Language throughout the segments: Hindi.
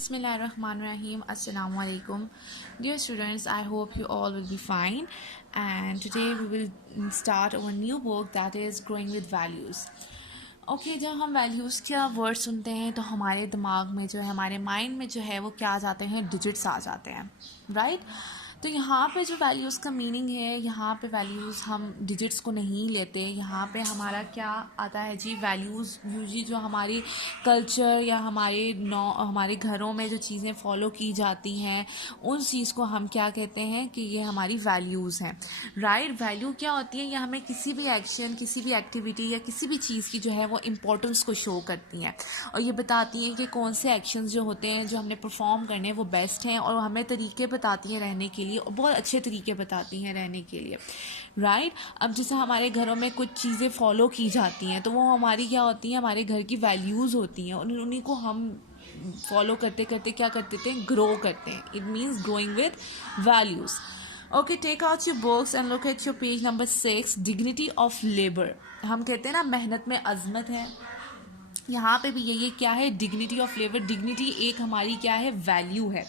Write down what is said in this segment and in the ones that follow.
Bismillahirrahmanirrahim. Assalamu alaikum. Dear students, I hope you all will be fine. And today we will start our new book that is Growing with Values. Okay जब हम वैल्यूज़ का वर्ड सुनते हैं तो हमारे दिमाग में जो है, हमारे माइंड में जो है वो क्या आ जाते हैं, डिजिट्स आ जाते हैं, राइट। तो यहाँ पे जो वैल्यूज़ का मीनिंग है, यहाँ पे वैल्यूज़ हम डिजिट्स को नहीं लेते। यहाँ पे हमारा क्या आता है जी, वैल्यूज़ यूजली जो हमारी कल्चर या हमारे घरों में जो चीज़ें फॉलो की जाती हैं उन चीज़ को हम क्या कहते हैं कि ये हमारी वैल्यूज़ हैं, राइट। वैल्यू क्या होती है, ये हमें किसी भी एक्शन, किसी भी एक्टिविटी या किसी भी चीज़ की जो है वो इम्पोर्टेंस को शो करती हैं और ये बताती हैं कि कौन से एक्शंस जो होते हैं जो हमने परफॉर्म करने हैं वो बेस्ट हैं, और हमें तरीके बताती हैं रहने के लिए, और बहुत अच्छे तरीके बताती हैं रहने के लिए, राइट। अब जैसे हमारे घरों में कुछ चीज़ें फॉलो की जाती हैं तो वो हमारी क्या होती हैं, हमारे घर की वैल्यूज़ होती हैं, और उन्हीं को हम फॉलो करते करते क्या करते थे, ग्रो करते हैं। It means growing with values. Okay, take out your books and look at your page number 6, dignity of labour. हम कहते हैं ना मेहनत में अजमत है, यहाँ पे भी ये क्या है, डिग्निटी ऑफ लेबर। डिग्निटी एक हमारी क्या है, वैल्यू है,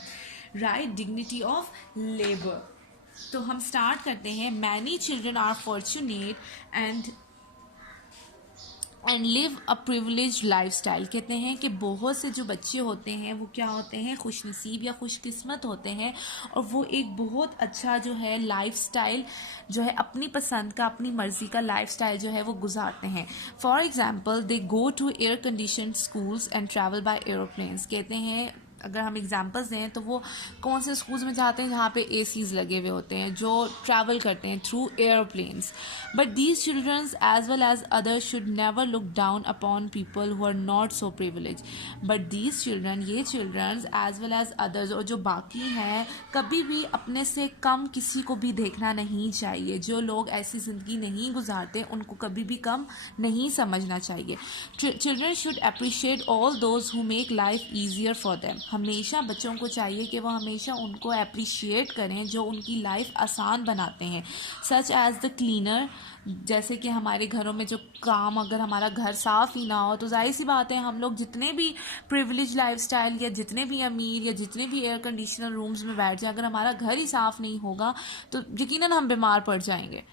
राइट, डिग्निटी ऑफ लेबर। तो हम स्टार्ट करते हैं। Many children are fortunate and live a privilege life style. कहते हैं कि बहुत से जो बच्चे होते हैं वो क्या होते हैं, खुशनसीब या खुशकिस्मत होते हैं, और वो एक बहुत अच्छा जो है लाइफ स्टाइल जो है अपनी पसंद का, अपनी मर्ज़ी का लाइफ स्टाइल जो है वो गुजारते हैं। For example, they go to air condition schools and travel by aeroplanes. कहते हैं, अगर हम एग्जांपल्स दें तो वो कौन से स्कूल्स में जाते हैं जहाँ पे एसीज़ लगे हुए होते हैं, जो ट्रैवल करते हैं through airplanes. But these childrens as well as others should never look down upon people who are not so privilege. But these children, ये childrens as well as others, और जो बाकी हैं, कभी भी अपने से कम किसी को भी देखना नहीं चाहिए। जो लोग ऐसी ज़िंदगी नहीं गुजारते उनको कभी भी कम नहीं समझना चाहिए। Children should appreciate all those who make life easier for them. हमेशा बच्चों को चाहिए कि वो हमेशा उनको अप्रिशिएट करें जो उनकी लाइफ आसान बनाते हैं, सच एज़ द क्लीनर। जैसे कि हमारे घरों में जो काम, अगर हमारा घर साफ़ ही ना हो तो जाहिर सी बात है हम लोग जितने भी प्रिविलेज लाइफस्टाइल या जितने भी अमीर या जितने भी एयर कंडीशनर रूम्स में बैठ जाए, अगर हमारा घर ही साफ़ नहीं होगा तो यकीनन हम बीमार पड़ जाएंगे।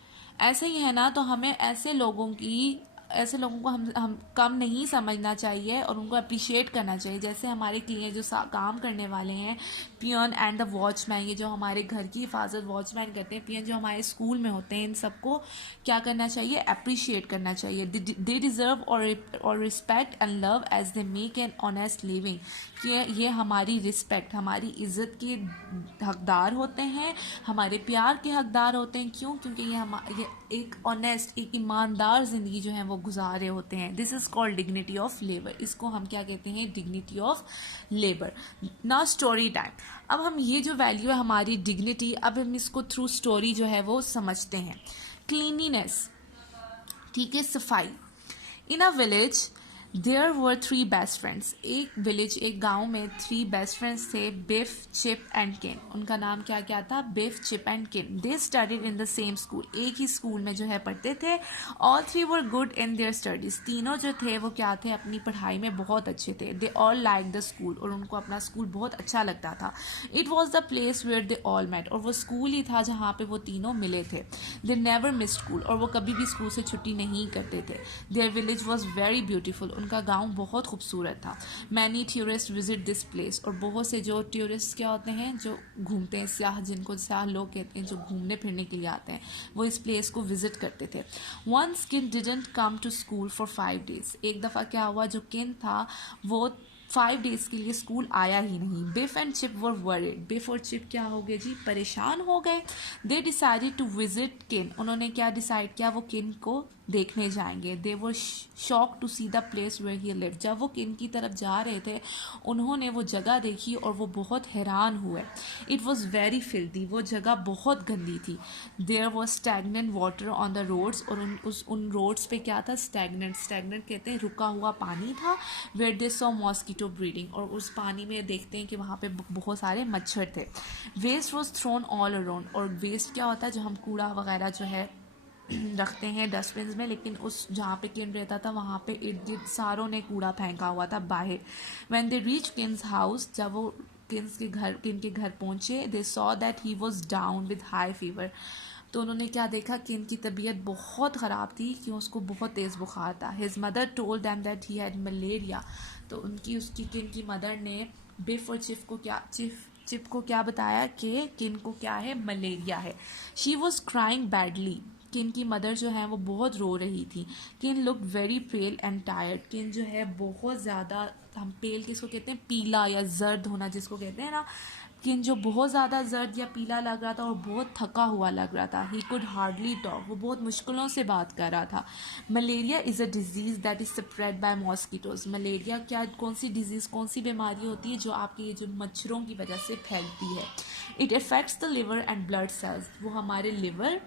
ऐसे ही है ना, तो हमें ऐसे लोगों को हम कम नहीं समझना चाहिए और उनको अप्रिशिएट करना चाहिए। जैसे हमारे क्लियर जो काम करने वाले हैं, पियन एंड द वॉचमैन, ये जो हमारे घर की हिफाजत वॉचमैन करते हैं, पियन जो हमारे स्कूल में होते हैं, इन सबको क्या करना चाहिए, अप्रिशिएट करना चाहिए। दे डिज़र्व और respect and love as they make an honest living. कि ये हमारी रिस्पेक्ट, हमारी इज़्ज़त के हकदार होते हैं, हमारे प्यार के हकदार होते हैं। क्यों? क्योंकि ये एक ऑनेस्ट, एक ईमानदार ज़िंदगी जो है वो गुजार रहे होते हैं। This is called dignity of labour. इसको हम क्या कहते हैं, dignity of labour. Now story time. अब हम ये जो वैल्यू है हमारी डिग्निटी, अब हम इसको थ्रू स्टोरी जो है वो समझते हैं। क्लीनिनेस, ठीक है, सफाई। In a village there were 3 best friends. एक गांव में 3 बेस्ट फ्रेंड्स थे, बिफ, चिप एंड किन। उनका नाम क्या क्या था, बिफ, चिप एंड किन। दे studied in the same school. एक ही स्कूल में जो है पढ़ते थे। All 3 were good in their studies. तीनों जो थे वो क्या थे, अपनी पढ़ाई में बहुत अच्छे थे। They all like the school, और उनको अपना स्कूल बहुत अच्छा लगता था। It was the place where they all met, और वो स्कूल ही था जहाँ पे वो तीनों मिले थे। दे नेवर मिस स्कूल, और वो कभी भी स्कूल से छुट्टी नहीं करते थे। Their village was very beautiful, उनका गांव बहुत खूबसूरत था। Many tourist visit this place, और बहुत से जो टूरिस्ट क्या होते हैं, जो घूमते हैं, सियाह, जिनको सियाह लोग कहते हैं, जो घूमने फिरने के लिए आते हैं, वो इस प्लेस को विजिट करते थे। Once Kin didn't come to school for 5 days। एक दफ़ा क्या हुआ, जो किन था वो 5 days के लिए स्कूल आया ही नहीं। बिफ एंड चिप वर वरीड। बिफ और चिप क्या हो गए जी, परेशान हो गए। दे डिसाइडेड टू विजिट किन। उन्होंने क्या डिसाइड किया, वो किन को देखने जाएंगे। They were shock to see the place where he lived. जब वो किन की तरफ जा रहे थे उन्होंने वो जगह देखी और वो बहुत हैरान हुए। इट वॉज वेरी फिल्दी, वो जगह बहुत गंदी थी। There was stagnant water on the roads, और उन रोड्स पे क्या था, स्टैगनेंट कहते हैं रुका हुआ पानी था। Where they saw mosquito breeding, और उस पानी में देखते हैं कि वहाँ पे बहुत सारे मच्छर थे। Waste was thrown all around, और वेस्ट क्या होता है, जो हम कूड़ा वगैरह जो है रखते हैं डस्टबिन में, लेकिन उस जहाँ पे किन रहता था वहाँ पे इर्द गिर्द सारों ने कूड़ा फेंका हुआ था बाहर. When they reach Keynes house, जब वो किन के घर पहुँचे, they saw that he was down with high fever. तो उन्होंने क्या देखा कि इनकी तबीयत बहुत ख़राब थी, कि उसको बहुत तेज़ बुखार था. His mother told them that he had malaria. तो उसकी किन की मदर ने बिफ और चिप को क्या बताया कि किन को क्या है, मलेरिया है. She was crying badly. किन की मदर जो है वो बहुत रो रही थी. किन look very pale and tired. किन जो है बहुत ज़्यादा, हम पेल किसको कहते हैं, पीला या जर्द होना जिसको कहते हैं ना, किन जो बहुत ज़्यादा जर्द या पीला लग रहा था और बहुत थका हुआ लग रहा था. He could hardly talk. वो बहुत मुश्किलों से बात कर रहा था. Malaria is a disease that is spread by mosquitoes. Malaria क्या, कौन सी डिजीज़, कौन सी बीमारी होती है जो आपके ये जो मच्छरों की वजह से फैलती है. It affects the liver and blood cells. वो हमारे लिवर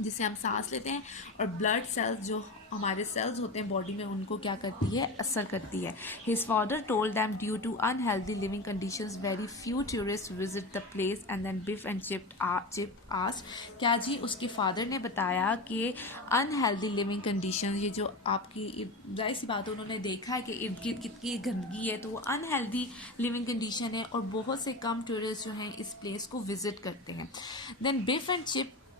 जिससे हम सांस लेते हैं और ब्लड सेल्स जो हमारे सेल्स होते हैं बॉडी में, उनको क्या करती है, असर करती है. His father told them due to unhealthy living conditions very few tourist visit the place and then Biff and Chip asked. क्या जी, उसके फादर ने बताया कि अनहेल्दी लिविंग कंडीशंस, ये जो आपकी जाहिर सी बात है, उन्होंने देखा है कि इर्द गिर्द कितनी गंदगी है, तो वो अनहेल्दी लिविंग कंडीशन है और बहुत से कम टूरिस्ट जो हैं इस प्लेस को विजिट करते हैं. Then Biff and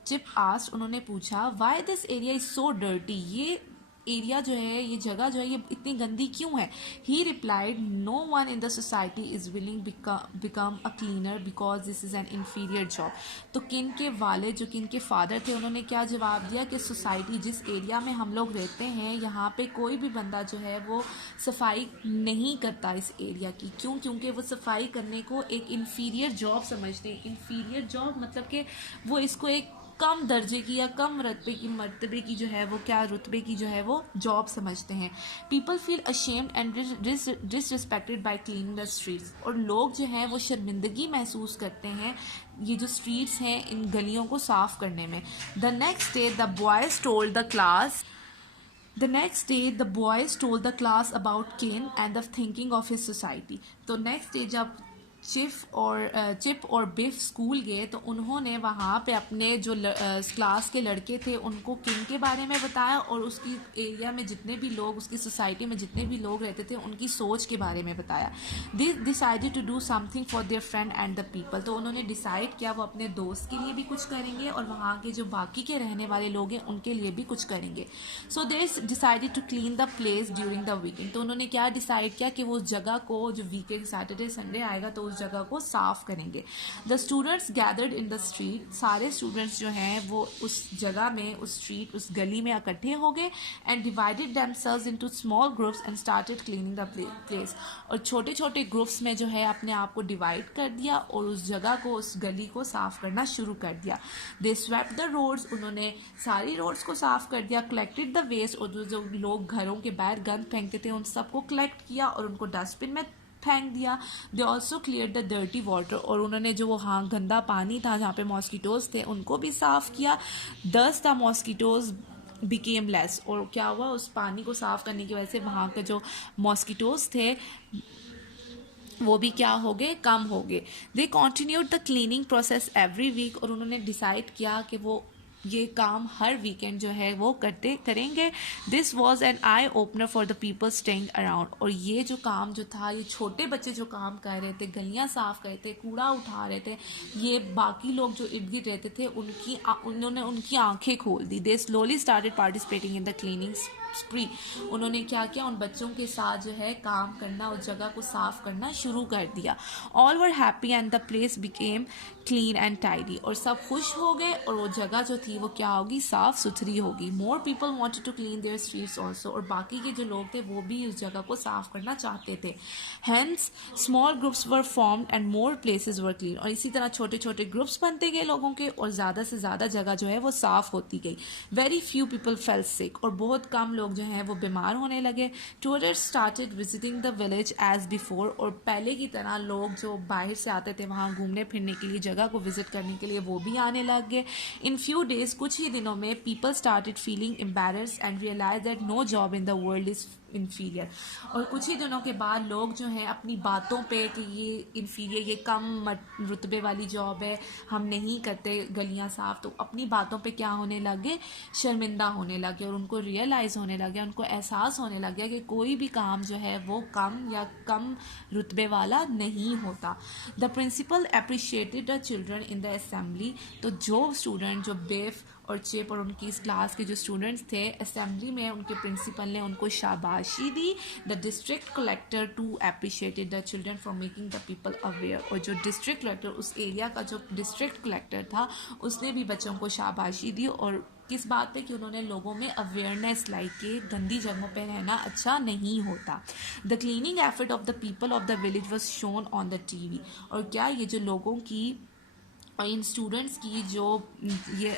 Chip asked, उन्होंने पूछा why this area is so dirty. ये एरिया जो है, ये जगह जो है, ये इतनी गंदी क्यों है. He replied no one in the society is willing become a cleaner because this is an inferior job. तो किन के वाले जो किन के फादर थे, उन्होंने क्या जवाब दिया कि सोसाइटी जिस एरिया में हम लोग रहते हैं, यहाँ पे कोई भी बंदा जो है वो सफाई नहीं करता इस एरिया की. क्यों? क्योंकि वो सफाई करने को एक इन्फीरियर जॉब समझते हैं. इन्फीरियर जॉब मतलब कि वो इसको एक कम दर्जे की या कम मर्तबे की जो है वो क्या, रुतबे की जो है वो जॉब समझते हैं. People feel ashamed and disrespected bye cleaning the streets. और लोग जो हैं वो शर्मिंदगी महसूस करते हैं ये जो स्ट्रीट्स हैं, इन गलियों को साफ करने में. The next day the boys told the boys told the class about Cain and the thinking of his society. तो नेक्स्ट डे जब चिप और बिफ स्कूल गए तो उन्होंने वहाँ पे अपने जो क्लास के लड़के थे उनको किन के बारे में बताया और उसकी एरिया में जितने भी लोग, उसकी सोसाइटी में जितने भी लोग रहते थे उनकी सोच के बारे में बताया. They decided to do something for their friend and the people. तो उन्होंने डिसाइड किया वो अपने दोस्त के लिए भी कुछ करेंगे और वहाँ के जो बाकी के रहने वाले लोग हैं उनके लिए भी कुछ करेंगे. So they decided to clean the place during the weekend. तो उन्होंने क्या डिसाइड किया कि वो जगह को, जो वीकेंड सैटरडे संडे आएगा तो जगह को साफ करेंगे. The students gathered in the street. सारे स्टूडेंट्स जो हैं वो उस जगह में, उस स्ट्रीट, उस गली में इकट्ठे हो गए and divided themselves into small groups and started cleaning the place. और छोटे छोटे ग्रुप्स में जो है अपने आप को डिवाइड कर दिया और उस जगह को, उस गली को साफ करना शुरू कर दिया. They swept the roads. उन्होंने सारी रोड्स को साफ कर दिया. Collected the waste. और जो लोग घरों के बाहर गंद फेंकते थे उन सबको कलेक्ट किया और उनको डस्टबिन में फेंक दिया. They also clear the dirty water. और उन्होंने जो वो गंदा पानी था जहाँ पे मॉस्किटोज थे उनको भी साफ किया. दस द मॉस्किटोज बिकेम लेस. और क्या हुआ, उस पानी को साफ करने की वजह से वहाँ के जो मॉस्किटोज थे वो भी क्या हो गए, कम हो गए. They continued the cleaning process every week. और उन्होंने डिसाइड किया कि वो ये काम हर वीकेंड जो है वो करेंगे. This was an eye opener for the people staying around. और ये जो काम जो था, ये छोटे बच्चे जो काम कर रहे थे, गलियां साफ कर रहे थे, कूड़ा उठा रहे थे, ये बाकी लोग जो इर्द गिर्द रहते थे उन्होंने उनकी आंखें खोल दी. They slowly started participating in the cleaning spree. उन्होंने क्या किया, उन बच्चों के साथ जो है काम करना, उस जगह को साफ करना शुरू कर दिया. All were happy and the place became clean and tidy. और सब खुश हो गए और वो जगह जो थी वो क्या होगी, साफ सुथरी होगी. More people wanted to clean their streets also. और बाकी के जो लोग थे वो भी उस जगह को साफ करना चाहते थे. Hence small groups were formed and more places were clean. और इसी तरह छोटे छोटे ग्रुप्स बनते गए लोगों के और ज़्यादा से ज़्यादा जगह जो है वो साफ होती गई. वेरी फ्यू पीपल फेल सिक. और बहुत कम लोग जो हैं वो बीमार होने लगे. Tourist started visiting the village as before. और पहले की तरह लोग जो बाहर से आते थे वहाँ घूमने फिरने के लिए, जगह को विजिट करने के लिए, वो भी आने लग गए. इन फ्यू डेज, कुछ ही दिनों में, people started feeling embarrassed and realize that no job in the world is inferior. और कुछ ही दिनों के बाद लोग जो हैं अपनी बातों पे कि ये इन्फीरियर, ये कम रुतबे वाली जॉब है, हम नहीं करते गलियां साफ, तो अपनी बातों पे क्या होने लगे, शर्मिंदा होने लगे। और उनको रियलाइज़ होने लगे, उनको एहसास होने लग गया कि कोई भी काम जो है वो कम रुतबे वाला नहीं होता। The principal appreciated the children in the assembly. तो जो स्टूडेंट, जो बेफ और चिप और उनकी इस क्लास के जो स्टूडेंट्स थे, असेंबली में उनके प्रिंसिपल ने उनको शाबाशी दी। The district collector too appreciated the children for making the people aware. और जो डिस्ट्रिक्ट कलेक्टर, उस एरिया का जो डिस्ट्रिक्ट कलेक्टर था, उसने भी बच्चों को शाबाशी दी। और किस बात पे, कि उन्होंने लोगों में अवेयरनेस लाई कि गंदी जगहों पे रहना अच्छा नहीं होता। The cleaning effort of the people of the village was shown on the TV. और क्या ये जो लोगों की और इन स्टूडेंट्स की जो ये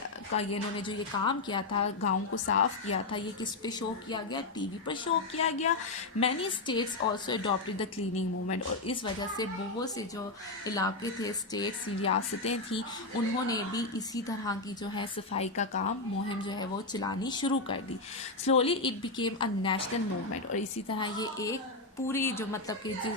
इन्होंने जो ये काम किया था, गाँव को साफ़ किया था, ये किस पे शो किया गया, टीवी पर शो किया गया। Many states also adopted the cleaning movement. और इस वजह से बहुत से जो इलाके थे, स्टेट्स, रियासतें थी, उन्होंने भी इसी तरह की जो है सफाई का काम, मुहिम जो है वो चलानी शुरू कर दी। Slowly it became a national movement. और इसी तरह ये एक पूरी जो मतलब कि जो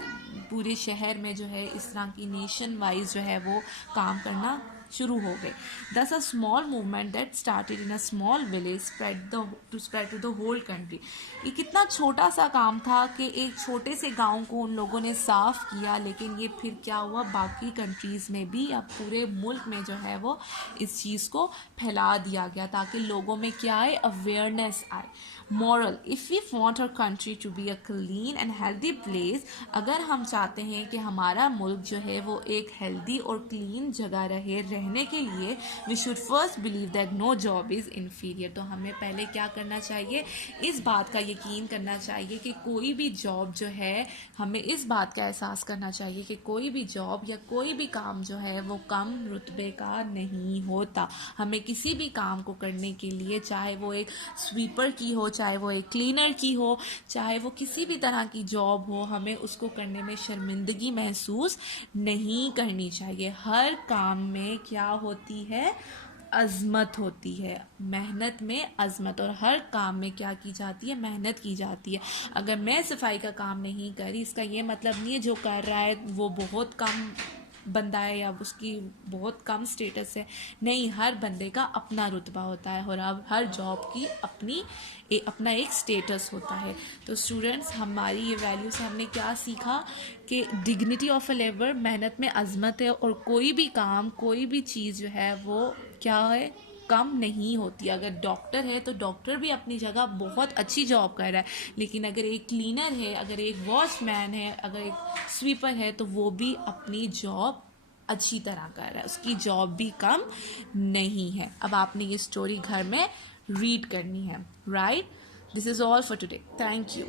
पूरे शहर में जो है इस तरह की नेशन वाइज जो है वो काम करना शुरू हो गए। Thus a small movement that started in a small village spread to the whole country. ये कितना छोटा सा काम था कि एक छोटे से गांव को उन लोगों ने साफ किया, लेकिन ये फिर क्या हुआ, बाकी कंट्रीज़ में भी या पूरे मुल्क में जो है वो इस चीज़ को फैला दिया गया, ताकि लोगों में क्या आए, अवेयरनेस आए। Moral, if we want our country to be a clean and healthy place, अगर हम चाहते हैं कि हमारा मुल्क जो है वो एक हेल्दी और क्लीन जगह रहे रहने के लिए, we should first believe that no job is inferior. तो हमें पहले क्या करना चाहिए, इस बात का यकीन करना चाहिए कि कोई भी जॉब जो है, हमें इस बात का एहसास करना चाहिए कि कोई भी जॉब या कोई भी काम जो है वो कम रुतबे का नहीं होता। हमें किसी भी काम को करने के लिए, चाहे वो एक स्वीपर की हो, चाहे वो एक क्लीनर की हो, चाहे वो किसी भी तरह की जॉब हो, हमें उसको करने में शर्मिंदगी महसूस नहीं करनी चाहिए। हर काम में क्या होती है, अज़मत होती है, मेहनत में अज़मत। और हर काम में क्या की जाती है, मेहनत की जाती है। अगर मैं सफाई का काम नहीं करी, इसका ये मतलब नहीं है जो कर रहा है वो बहुत कम बंदा है या उसकी बहुत कम स्टेटस है। नहीं, हर बंदे का अपना रुतबा होता है और अब हर जॉब की अपना एक स्टेटस होता है। तो स्टूडेंट्स, हमारी ये वैल्यू से हमने क्या सीखा कि डिग्निटी ऑफ अ लेबर, मेहनत में अज़मत है, और कोई भी काम, कोई भी चीज़ जो है वो क्या है, कम नहीं होती। अगर डॉक्टर है तो डॉक्टर भी अपनी जगह बहुत अच्छी जॉब कर रहा है, लेकिन अगर एक क्लीनर है, अगर एक वॉचमैन है, अगर एक स्वीपर है, तो वो भी अपनी जॉब अच्छी तरह कर रहा है, उसकी जॉब भी कम नहीं है। अब आपने ये स्टोरी घर में रीड करनी है, right? This is all for today. Thank you.